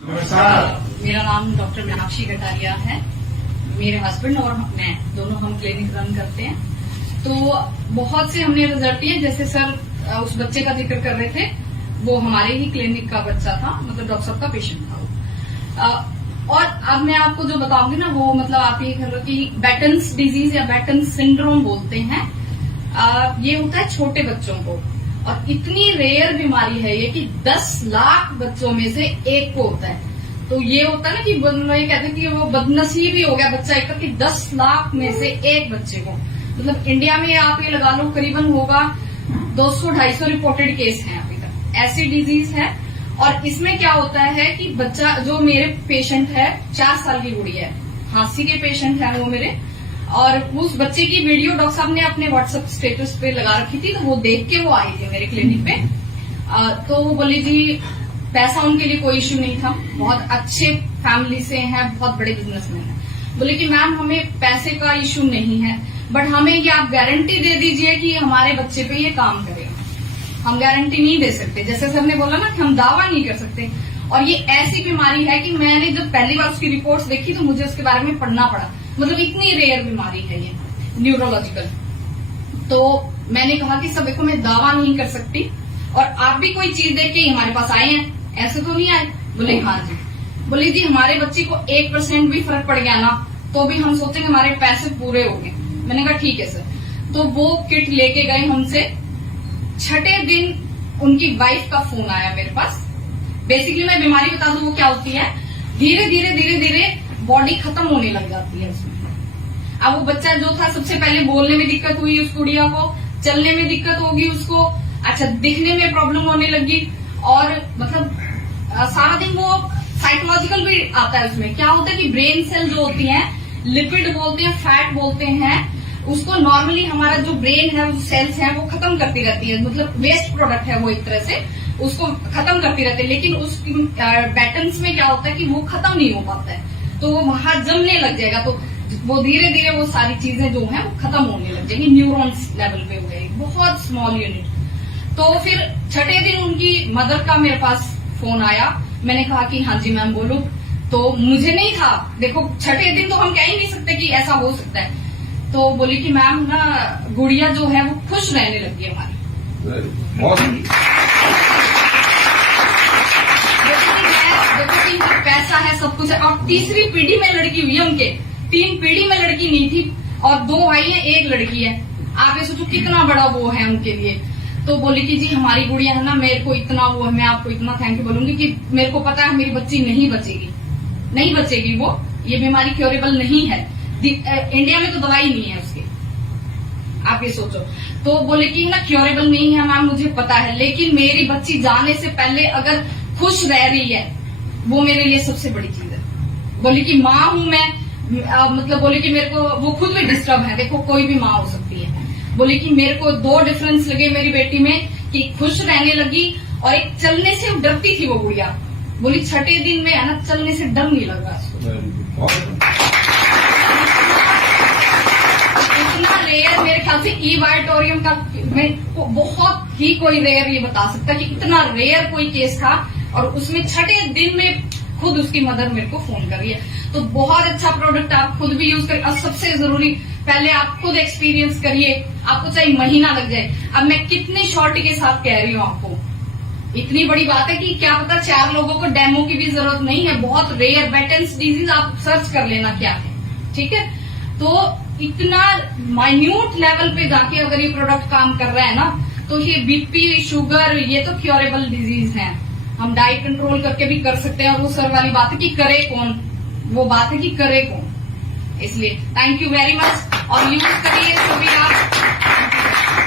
मेरा नाम डॉक्टर मीनाक्षी कटारिया है। मेरे हस्बैंड और मैं दोनों हम क्लिनिक रन करते हैं। तो बहुत से हमने रिजल्ट लिए, जैसे सर उस बच्चे का जिक्र कर रहे थे, वो हमारे ही क्लिनिक का बच्चा था, मतलब डॉक्टर साहब का पेशेंट था वो। और अब मैं आपको जो बताऊंगी ना, वो मतलब आप ये कह लो कि बैटन्स डिजीज या बैटन्स सिंड्रोम बोलते हैं। ये होता है छोटे बच्चों को, और इतनी रेयर बीमारी है ये कि 10 लाख बच्चों में से एक को होता है। तो ये होता है ना कि ये कहते हैं कि वो बदनसीब ही हो गया बच्चा एक, कि 10 लाख में से एक बच्चे को, मतलब इंडिया में आप ये लगा लो करीबन होगा 200-250 रिपोर्टेड केस हैं अभी तक, ऐसी डिजीज है। और इसमें क्या होता है कि बच्चा, जो मेरे पेशेंट है 4 साल की गुड़िया है, खांसी के पेशेंट है वो मेरे, और उस बच्चे की वीडियो डॉक्टर साहब ने अपने व्हाट्सएप स्टेटस पे लगा रखी थी, तो वो देख के वो आई थी मेरे क्लिनिक पे। तो वो बोली जी पैसा उनके लिए कोई इश्यू नहीं था, बहुत अच्छे फैमिली से हैं, बहुत बड़े बिजनेसमैन हैं। बोले कि मैम हमें पैसे का इश्यू नहीं है, बट हमें ये आप गारंटी दे दीजिए कि हमारे बच्चे पे ये काम करेगा। हम गारंटी नहीं दे सकते, जैसे सर ने बोला ना कि हम दावा नहीं कर सकते। और ये ऐसी बीमारी है कि मैंने जब पहली बार उसकी रिपोर्ट्स देखी तो मुझे उसके बारे में पढ़ना पड़ा, मतलब इतनी रेयर बीमारी है ये न्यूरोलॉजिकल। तो मैंने कहा कि सब देखो मैं दावा नहीं कर सकती, और आप भी कोई चीज देख के हमारे पास आए हैं, ऐसे तो नहीं आए। बोले हाँ जी। बोले जी हमारे बच्चे को 1% भी फर्क पड़ गया ना, तो भी हम सोचेंगे हमारे पैसे पूरे हो गए। मैंने कहा ठीक है सर। तो वो किट लेके गए हमसे। छठे दिन उनकी वाइफ का फोन आया मेरे पास। बेसिकली मैं बीमारी बता दूं वो क्या होती है, धीरे धीरे धीरे धीरे बॉडी खत्म होने लग जाती है उसमें। अब वो बच्चा जो था, सबसे पहले बोलने में दिक्कत हुई उस गुड़िया को, चलने में दिक्कत होगी उसको, अच्छा दिखने में प्रॉब्लम होने लगी, और मतलब सारा दिन वो साइकोलॉजिकल भी आता है उसमें। क्या होता है कि ब्रेन सेल जो होती है, लिपिड बोलते हैं, फैट बोलते हैं, उसको नॉर्मली हमारा जो ब्रेन है, जो सेल्स हैं, वो खत्म करती रहती है, मतलब वेस्ट प्रोडक्ट है वो एक तरह से, उसको खत्म करती रहती है। लेकिन उस बैटन्स में क्या होता है कि वो खत्म नहीं हो पाता है, तो वो वहां जमने लग जाएगा, तो वो धीरे धीरे वो सारी चीजें जो है वो खत्म होने लग जाएगी, न्यूरॉन्स लेवल पे हो जाएगी, बहुत स्मॉल यूनिट। तो फिर छठे दिन उनकी मदर का मेरे पास फोन आया। मैंने कहा कि हाँ जी मैम बोलो। तो मुझे नहीं था, देखो छठे दिन तो हम कह ही नहीं सकते कि ऐसा हो सकता है। तो बोली कि मैम ना गुड़िया जो है वो खुश रहने लगी है हमारी। देखो कि इनका पैसा है, सब कुछ है, और तीसरी पीढ़ी में लड़की हुई है उनके, 3 पीढ़ी में लड़की नहीं थी, और 2 भाई है 1 लड़की है। आप ये सोचो कितना बड़ा वो है उनके लिए। तो बोली कि जी हमारी गुड़िया है ना, मेरे को इतना वो है, मैं आपको इतना थैंक यू बोलूंगी कि मेरे को पता है मेरी बच्ची नहीं बचेगी वो, ये बीमारी क्योरेबल नहीं है, इंडिया में तो दवाई नहीं है उसकी, आप ये सोचो। तो बोले कि ना क्योरेबल नहीं है मैम, मुझे पता है, लेकिन मेरी बच्ची जाने से पहले अगर खुश रह रही है, वो मेरे लिए सबसे बड़ी चीज है। बोली कि माँ हूं मैं, मतलब बोले कि मेरे को वो खुद में डिस्टर्ब है, देखो कोई भी माँ हो सकती है। बोली कि मेरे को 2 डिफरेंस लगे मेरी बेटी में, कि खुश रहने लगी, और एक चलने से डरती थी वो गुड़िया। बोली छठे दिन में है ना, चलने से डर नहीं लग रहा उसको। इतना रेयर, मेरे ख्याल से ई वाइटोरियम का में बहुत ही कोई रेयर ये बता सकता कि इतना रेयर कोई केस था, और उसमें छठे दिन में खुद उसकी मदर मेरे को फोन कर रही है। तो बहुत अच्छा प्रोडक्ट, आप खुद भी यूज करें, और सबसे जरूरी पहले आप खुद एक्सपीरियंस करिए, आपको चाहे महीना लग जाए। अब मैं कितने शॉर्ट के साथ कह रही हूँ आपको, इतनी बड़ी बात है कि क्या पता 4 लोगों को डेमो की भी जरूरत नहीं है, बहुत रेयर बैटन्स डिजीज, आप सर्च कर लेना क्या है, ठीक है। तो इतना माइन्यूट लेवल पे जाके अगर ये प्रोडक्ट काम कर रहा है ना, तो ये बीपी, शुगर, ये तो क्योरेबल डिजीज है। हम डाइट कंट्रोल करके भी कर सकते हैं, और वो सर वाली बात है कि करे कौन, वो बात है कि करे कौन। इसलिए थैंक यू वेरी मच, और यूज करिए सभी आप।